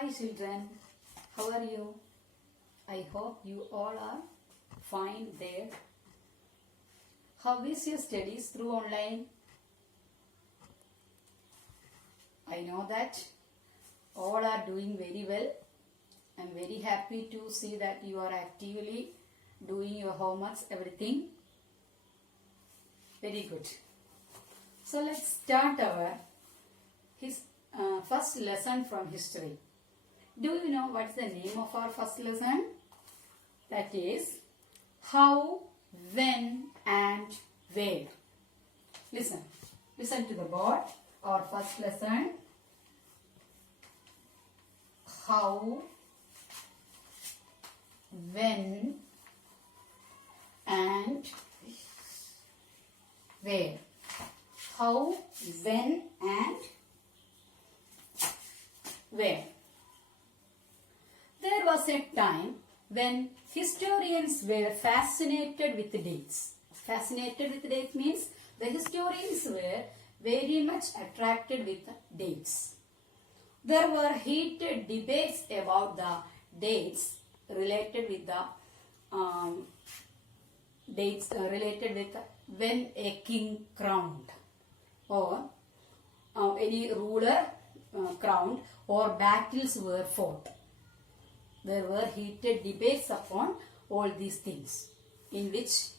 Hi children, how are you? I hope you all are fine there. How is your studies through online? I know that all are doing very well. I am very happy to see that you are actively doing your homeworks, everything. Very good. So let's start our first lesson from history. Do you know what's the name of our first lesson? That is how, when and where. Listen to the board. Our first lesson, how, when and where. How, when and where. There was a time when historians were fascinated with dates. Fascinated with dates means the historians were very much attracted with dates. There were heated debates about the dates related with when a king crowned or any ruler crowned or battles were fought. There were heated debates upon all these things, in which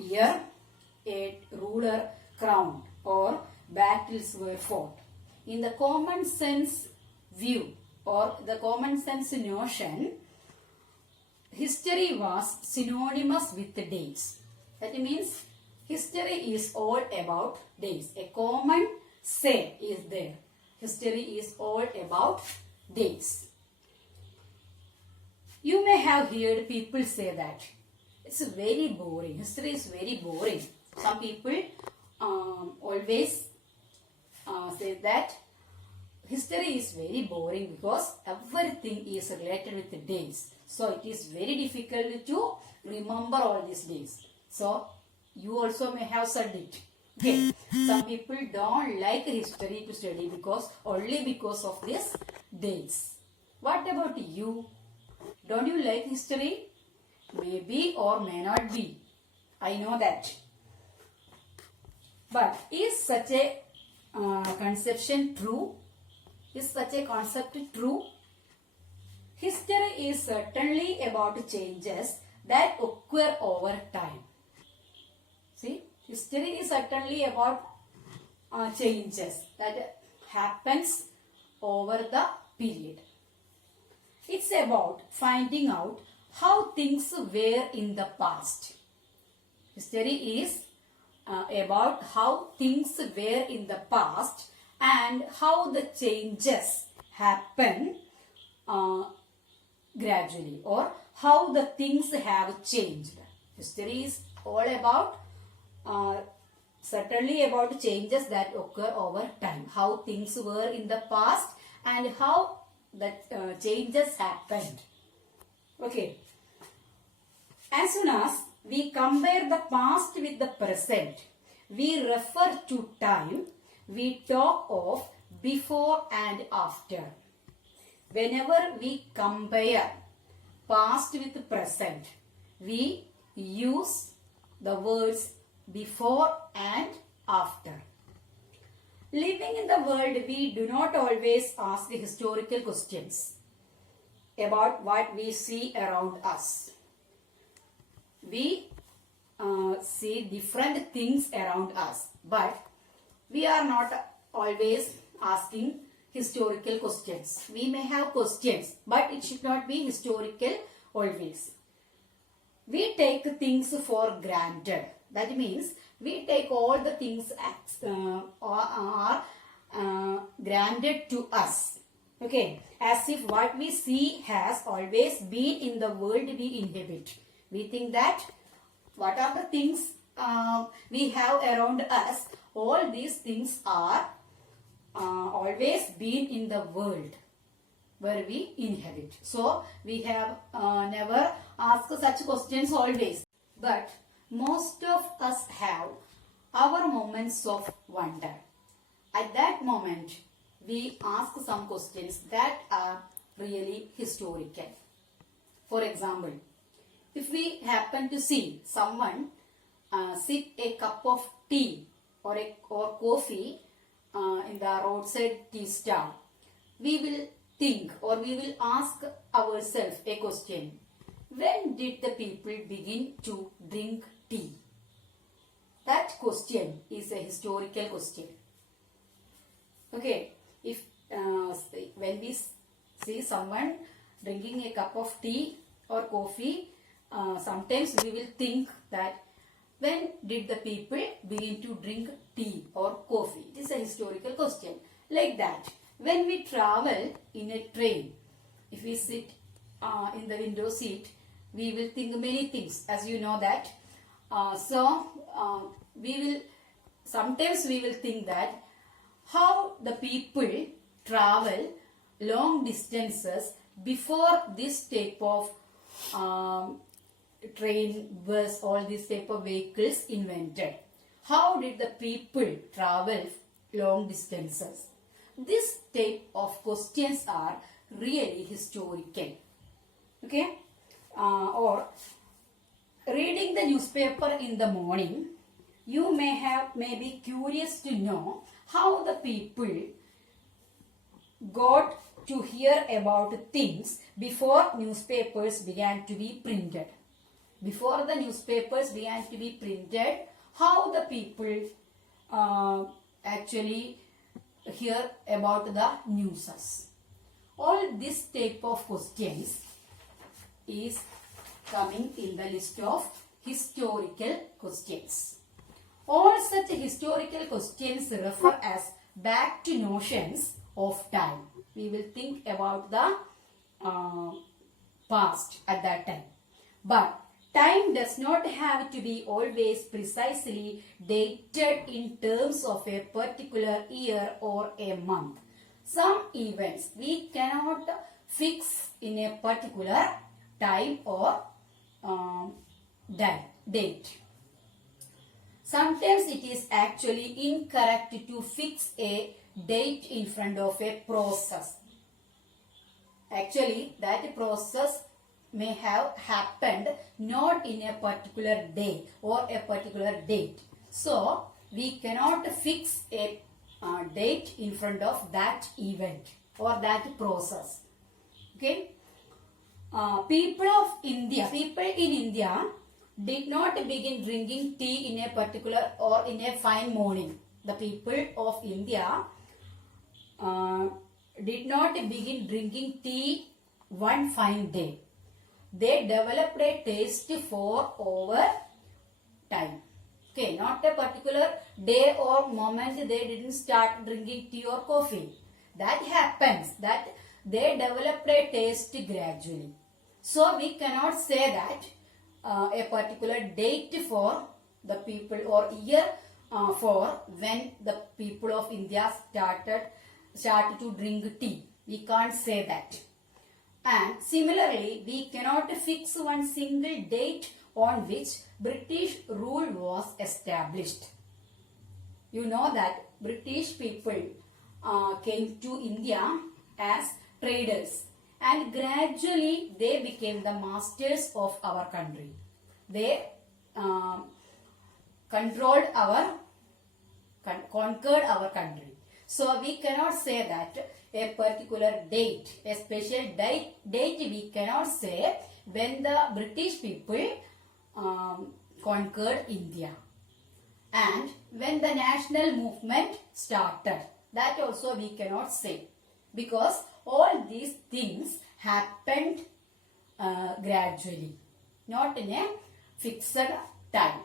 year a ruler crowned or battles were fought. In the common sense view or the common sense notion, history was synonymous with the dates. That means history is all about dates. A common say is there. History is all about dates. You may have heard people say that it's very boring. History is very boring. Some people always say that history is very boring because everything is related with the days. So it is very difficult to remember all these days. So you also may have said it. Okay. Some people don't like history to study only because of these dates. What about you? Don't you like history? Maybe or may not be. I know that. But is such a conception true? Is such a concept true? History is certainly about changes that occur over time. See, history is certainly about changes that happens over the period. It's about finding out how things were in the past. History is about how things were in the past and how the changes happen gradually, or how the things have changed. History is all about certainly about changes that occur over time. How things were in the past and how that changes happened. Okay. As soon as we compare the past with the present, we refer to time, we talk of before and after. Whenever we compare past with present, we use the words before and after. Living in the world, we do not always ask historical questions about what we see around us. We see different things around us, but we are not always asking historical questions. We may have questions, but it should not be historical always. We take things for granted. That means we take all the things are granted to us. Okay, as if what we see has always been in the world we inhabit. We think that what are the things we have around us, all these things are always been in the world where we inhabit. So we have never asked such questions always. But most of us have our moments of wonder. At that moment, we ask some questions that are really historical. For example, if we happen to see someone sip a cup of tea or coffee in the roadside tea stall, we will think or we will ask ourselves a question. When did the people begin to drink tea? That question is a historical question. Okay, if when we see someone drinking a cup of tea or coffee, sometimes we will think that when did the people begin to drink tea or coffee? It is a historical question. Like that, when we travel in a train, if we sit in the window seat, we will think many things, as you know that. Sometimes we will think that how the people travel long distances before this type of train, bus, all these type of vehicles invented. How did the people travel long distances? This type of questions are really historical. Okay? Or reading the newspaper in the morning, you may be curious to know how the people got to hear about things before newspapers began to be printed. Before the newspapers began to be printed, how the people actually hear about the newses. All this type of questions is coming in the list of historical questions. All such historical questions refer as back to notions of time. We will think about the past at that time. But time does not have to be always precisely dated in terms of a particular year or a month. Some events we cannot fix in a particular time or date. Sometimes it is actually incorrect to fix a date in front of a process. Actually, that process may have happened not in a particular day or a particular date. So, we cannot fix a date in front of that event or that process. Okay? People in India did not begin drinking tea in a particular or in a fine morning. The people of India did not begin drinking tea one fine day. They developed a taste for over time. Okay, not a particular day or moment they didn't start drinking tea or coffee. That happens, that they developed a taste gradually. So we cannot say that a particular date for the people or year for when the people of India started to drink tea. We can't say that. And similarly, we cannot fix one single date on which British rule was established. You know that British people came to India as traders, and gradually they became the masters of our country. They conquered our country. So we cannot say that a particular date, a special date we cannot say when the British people conquered India. And when the national movement started, that also we cannot say, because all these things happened gradually, not in a fixed time.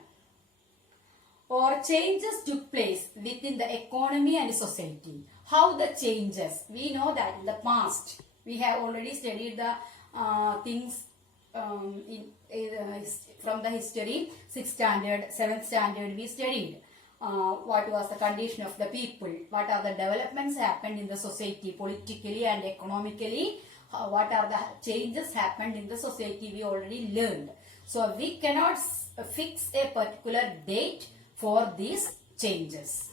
Or changes took place within the economy and society. How the changes? We know that in the past, we have already studied the things from the history, 6th standard, 7th standard we studied. What was the condition of the people? What are the developments happened in the society politically and economically? What are the changes happened in the society we already learned. So we cannot fix a particular date for these changes.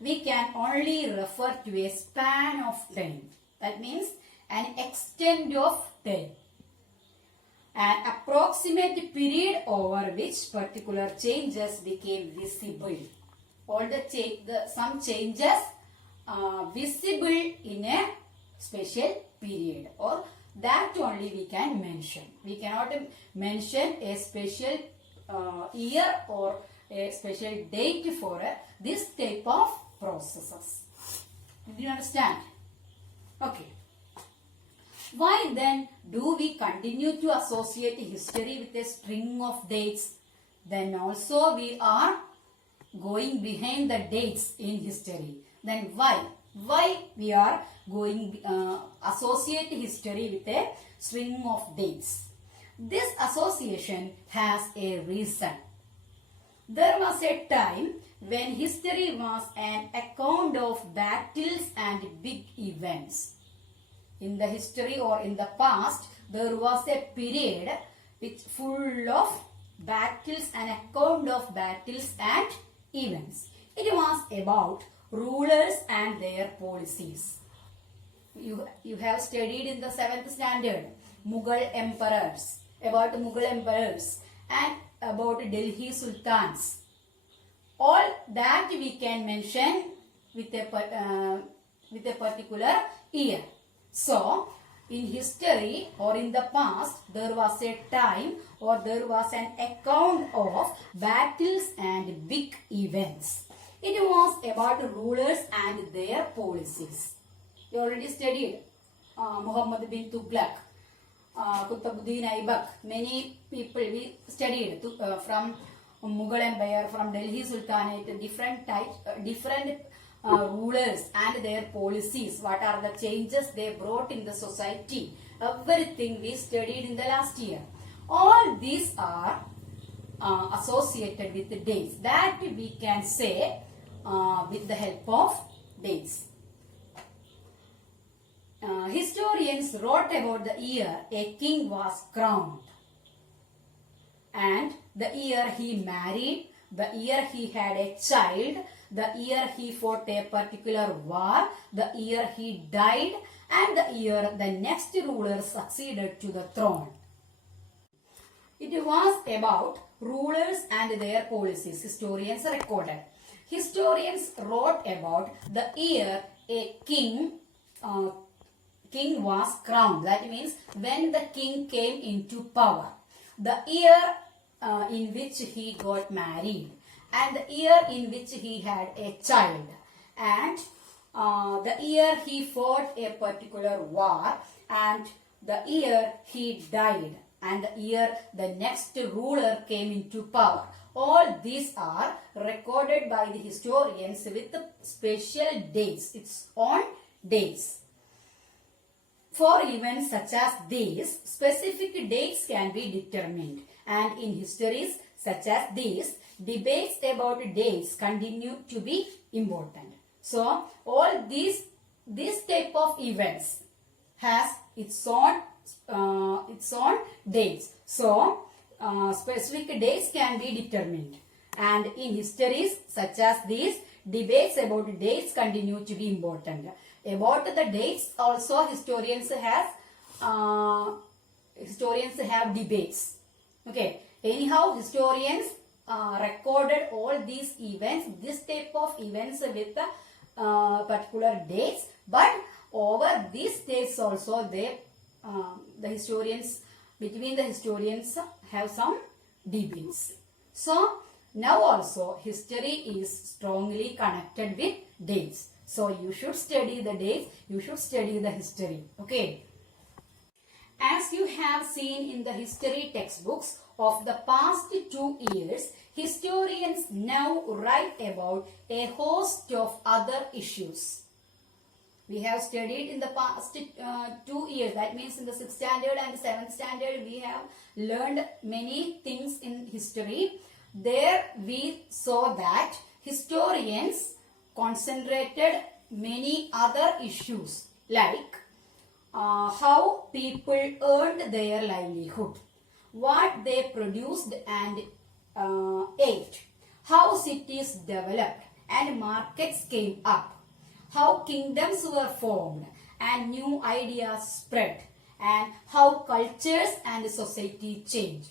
we can only refer to a span of time. That means an extent of time. An approximate period over which particular changes became visible. All some changes visible in a special period, or that only we can mention. We cannot mention a special year or a special date for this type of processes. Did you understand? Okay. Why then do we continue to associate history with a string of dates? Then also we are going behind the dates in history. Then why? Why we are going associate history with a string of dates? This association has a reason. There was a time when history was an account of battles and big events. In the history or in the past, there was a period which full of battles, an account of battles and events. It was about rulers and their policies. You have studied in the 7th standard Mughal emperors, about Mughal emperors and about Delhi sultans. All that we can mention with a particular year. So, in history or in the past, there was a time or there was an account of battles and big events. It was about rulers and their policies. You already studied Muhammad bin Tughlaq, Qutbuddin Aibak. Many people we studied from Mughal Empire, from Delhi Sultanate, different types, different rulers and their policies. What are the changes they brought in the society? Everything we studied in the last year. All these are associated with the dates. That we can say with the help of dates. Historians wrote about the year a king was crowned, and the year he married, the year he had a child, the year he fought a particular war, the year he died, and the year the next ruler succeeded to the throne. It was about rulers and their policies. Historians recorded. Historians wrote about the year a king was crowned. That means when the king came into power. The year in which he got married, and the year in which he had a child, and the year he fought a particular war, and the year he died, and the year the next ruler came into power. All these are recorded by the historians with special dates, its own dates. For events such as these, specific dates can be determined, and in histories such as these, debates about dates continue to be important. So, all this type of events has its own dates. So, specific dates can be determined, and in histories such as these, debates about dates continue to be important. About the dates also historians have debates. Okay. Anyhow, historians recorded all these events, this type of events with particular dates. But over these dates also, between the historians have some debates. So now also history is strongly connected with dates. So you should study the dates, you should study the history. Okay. As you have seen in the history textbooks of the past 2 years, historians now write about a host of other issues. We have studied in the past 2 years, that means in the 6th standard and 7th standard, we have learned many things in history. There we saw that historians concentrated many other issues like how people earned their livelihood, what they produced and ate, how cities developed, and markets came up, how kingdoms were formed and new ideas spread, and how cultures and society changed.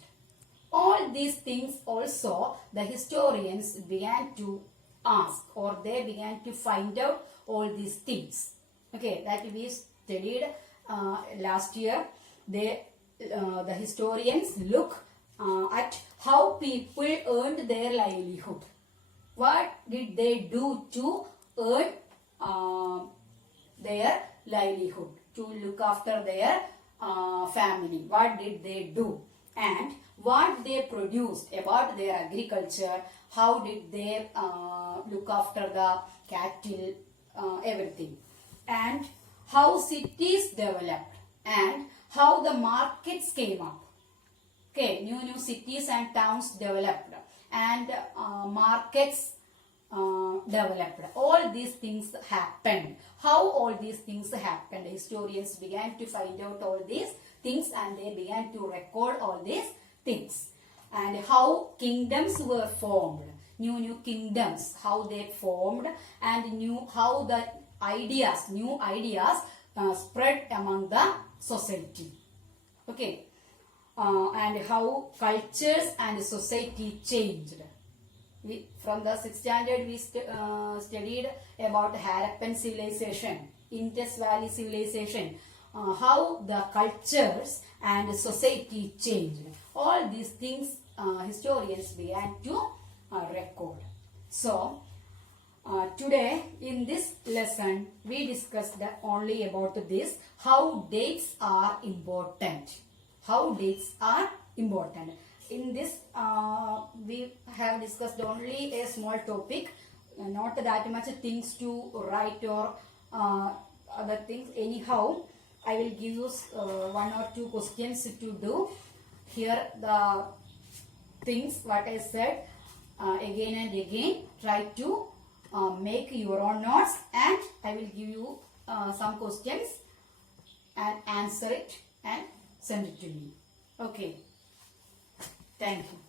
All these things also the historians began to ask, or they began to find out all these things. Okay, that we studied last year. The historians look at how people earned their livelihood. What did they do to earn their livelihood, to look after their family? What did they do? And what they produced about their agriculture, how did they look after the cattle, everything. And how cities developed and how the markets came up. Okay, new cities and towns developed and markets developed. All these things happened. How all these things happened? Historians began to find out all these things and they began to record all these things. And how kingdoms were formed. New kingdoms, how they formed, and how the new ideas spread among the society. Okay. And how cultures and society changed. From the 6th standard we studied about Harappan civilization, Indus Valley civilization, how the cultures and society changed. All these things historians began to record. So today in this lesson we discussed only about this, how dates are important. How dates are important. In this we have discussed only a small topic, not that much things to write or other things. Anyhow, I will give you one or two questions to do. Here the things what I said again and again. Try to make your own notes, and I will give you some questions and answer it and send it to me. Okay. Thank you.